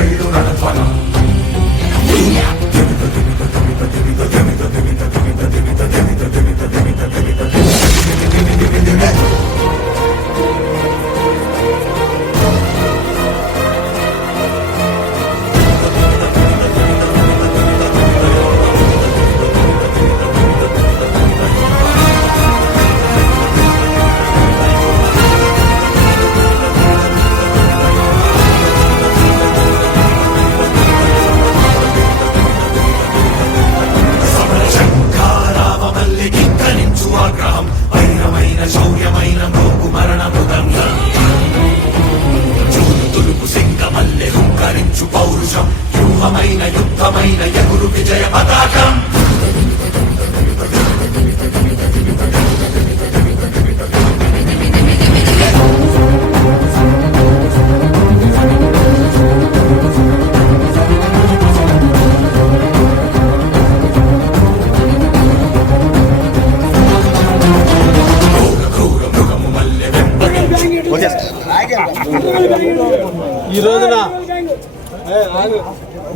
caído una వ్యూహమైన యుద్ధమైన ఎగురు విజయ పతాకం. ఈ రోజున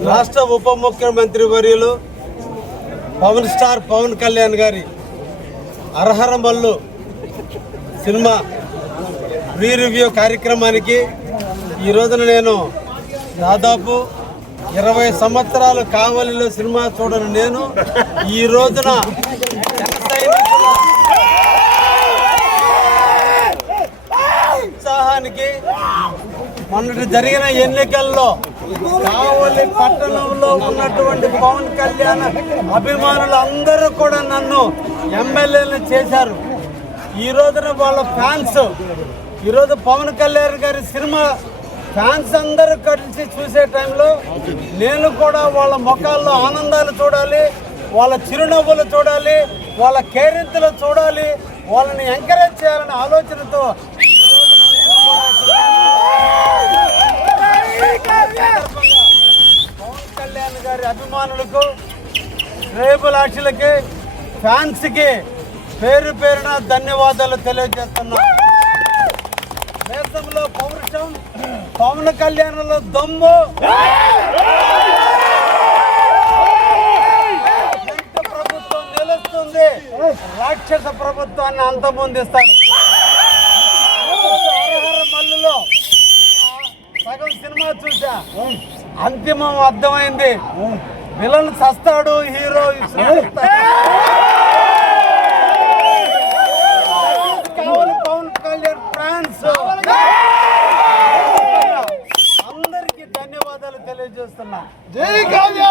రాష్ట్ర ఉప ముఖ్యమంత్రి వర్యులు పవన్ స్టార్ పవన్ కళ్యాణ్ గారి అర్హరమల్లు సినిమా ప్రీ రివ్యూ కార్యక్రమానికి ఈ రోజున నేను దాదాపు ఇరవై సంవత్సరాలు కావలిలో సినిమా చూడను నేను. ఈ రోజున ఉత్సాహానికి మొన్నటి జరిగిన ఎన్నికల్లో కావలి పట్టణంలో ఉన్నటువంటి పవన్ కళ్యాణ్ అభిమానులు అందరూ కూడా నన్ను ఎమ్మెల్యేలు చేశారు. ఈ రోజున వాళ్ళ ఫ్యాన్స్ ఈరోజు పవన్ కళ్యాణ్ గారి సినిమా ఫ్యాన్స్ అందరూ కలిసి చూసే టైంలో నేను కూడా వాళ్ళ ముఖాల్లో ఆనందాలు చూడాలి వాళ్ళ చిరునవ్వులు చూడాలి వాళ్ళ కేరింతలు చూడాలి వాళ్ళని ఎంకరేజ్ చేయాలనే ఆలోచనతో గారి రేపు లాక్షలకి ఫ్యాన్స్కి పేరు పేరున ధన్యవాదాలు తెలియజేస్తున్నా. దేశంలో పౌరుషం పవన్ కళ్యాణ్లో దమ్ము. ఎంత ప్రభుత్వం నిలుస్తుంది రాక్షస ప్రభుత్వాన్ని అంతమొందిస్తాడు. మల్లులో సగం సినిమా చూసా అంతిమం అర్థమైంది. విలన్ చస్తాడు హీరో కావాలి పవన్ కళ్యాణ్ ఫ్రాన్స్ అందరికీ ధన్యవాదాలు తెలియజేస్తున్నా. జై కావ్య